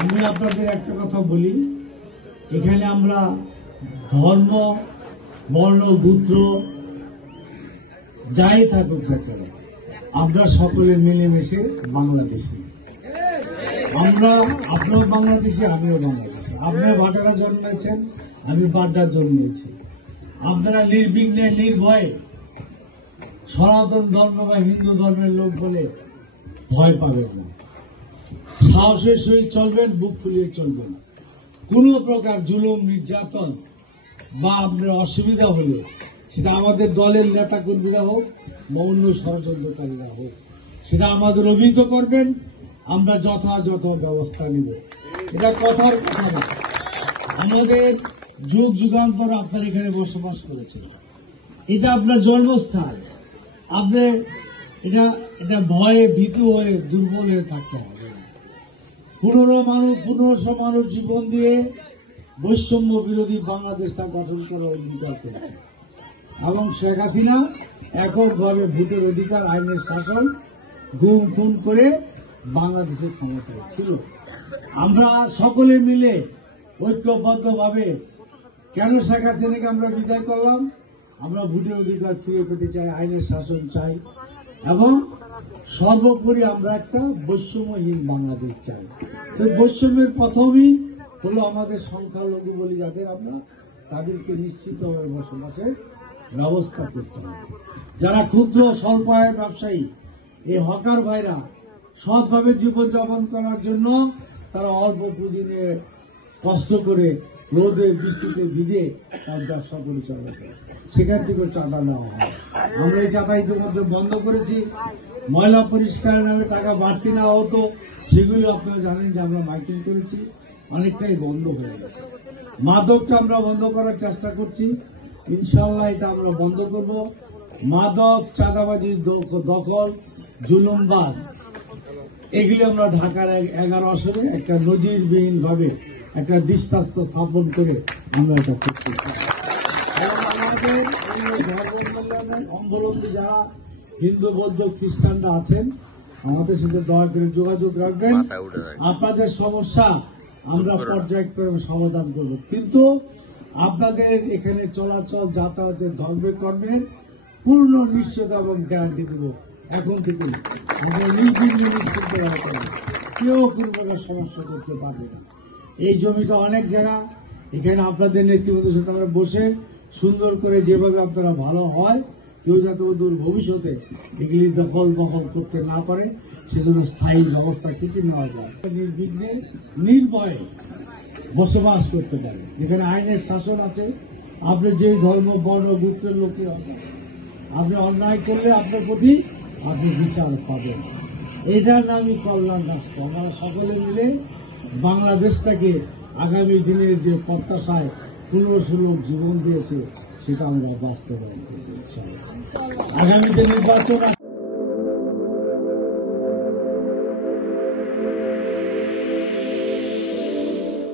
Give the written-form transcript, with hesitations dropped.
আমি আপনাদের একটা কথা বলি, এখানে আমরা ধর্ম, বর্ণ, গোত্র যাই থাকুক না কেন, আমরা সকলে মিলেমিশে বাংলাদেশি। আমরা আপনিও বাংলাদেশি, আমিও বাংলাদেশি। আপনারা ভাটারা জন্মেছেন, আমি বাড্ডার জন্মেছি। আপনারা নির্বিঘ্নে নির্ভয়ে সনাতন ধর্ম বা হিন্দু ধর্মের লোক বলে ভয় পাবেন না, সাহসের সহিত চলবেন, বুক ফুলিয়ে চলবেন। কোন প্রকার জুলুম, নির্যাতন বা আপনার অসুবিধা হলে সেটা আমাদের দলের নেতা কর্মীরা হোক বা অন্য ষড়যন্ত্রকারীরা হোক, সেটা আমাদের অভিহিত করবেন, আমরা যথাযথ ব্যবস্থা নিব। এটা কথার কথা না। আমাদের যুগ যুগান্তর আপনার এখানে বসবাস করেছেন, এটা আপনার জন্মস্থান। আপনি এটা ভয়ে ভীতু হয়ে দুর্বল হয়ে থাকতে হবে। 1500 মানুষ জীবন দিয়ে বৈষম্য বিরোধী বাংলাদেশটা গঠন করার অধিকার পেয়েছে এবং শেখ হাসিনা এককভাবে ভোটের অধিকার, আইনের শাসন, গুম খুন করে বাংলাদেশের ক্ষমতায় ছিল। আমরা সকলে মিলে ঐক্যবদ্ধভাবে কেন শেখ হাসিনাকে আমরা বিদায় করলাম? আমরা ভোটের অধিকার ফিরে পেতে চাই, আইনের শাসন চাই এবং সর্বোপরি আমরা একটা বৈষম্যহীন বাংলাদেশ চাই। তো বৈষম্যের প্রথমই হলো আমাদের সংখ্যালঘু বলি যাদের, আমরা তাদেরকে নিশ্চিতভাবে বসবাসের ব্যবস্থা চেষ্টা করি। যারা ক্ষুদ্র স্বল্প আয়ের ব্যবসায়ী, এই হকার ভাইরা সৎভাবে জীবনযাপন করার জন্য তারা অল্প পুঁজি নিয়ে কষ্ট করে রোদে বৃষ্টিতে ভিজে তার ব্যবসা পরিচালনা করে, সেখান থেকে চাঁদা নেওয়া হয়। আমরা এই চাঁদা ইতিমধ্যে বন্ধ করেছি। ময়লা পরিষ্কারের নামে টাকা বাড়তি নেওয়া হতো, সেগুলো আপনারা জানেন যে আমরা মাইকিং করেছি, অনেকটাই বন্ধ হয়ে গেছে। মাদকটা আমরা বন্ধ করার চেষ্টা করছি, ইনশাল্লাহ এটা আমরা বন্ধ করব। মাদক, চাঁদাবাজি, দখল, জুলুমবাজ, এগুলি আমরা ঢাকার 11 আসরে একটা নজিরবিহীন ভাবে একটা দৃষ্টান্ত স্থাপন করে আমরা এটা করতে চাই। আমাদের ধর্ম অবলম্বী যারা হিন্দু, বৌদ্ধ, খ্রিস্টানরা আছেন, আমাদের সাথে দয়া করে যোগাযোগ রাখবেন। আপনাদের সমস্যা আমরা পর্যায়ক্রমে সমাধান করব, কিন্তু আপনাদের এখানে চলাচল, যাতায়াতের, ধর্মের কর্মের পূর্ণ নিশ্চয়তা এবং গ্যারান্টি দেব। এখন থেকে আমরা নির্বিঘ্নে নিশ্চিত করা হবে, কেউ কোনো প্রকার সমস্যা করতে পারবে না। এই জমিটা অনেক জায়গা, এখানে আপনাদের নেতৃবৃন্দের সাথে আমরা বসে সুন্দর করে যেভাবে আপনারা ভালো হয়, কেউ যাতে ওদের ভবিষ্যতে এগুলি দখল বহল করতে না পারে, সেজন্য স্থায়ী ব্যবস্থা ঠিকই নেওয়া যায়। নির্বিঘ্নে নির্ভয়ে বসবাস করতে পারে, যেখানে আইনের শাসন আছে। আপনি যে ধর্ম, বর্ণ, গোত্রের লোকে আপনি অন্যায় করলে আপনার প্রতি আপনি বিচার পাবেন। এটার নামই কল্যাণ রাষ্ট্র। আমরা সকলে মিলে বাংলাদেশটাকে আগামী দিনের যে প্রত্যাশায় 1500 লোক জীবন দিয়েছে, সেটা আমরা বাস্তবায়ন করতে চাই। আগামীতে নির্বাচন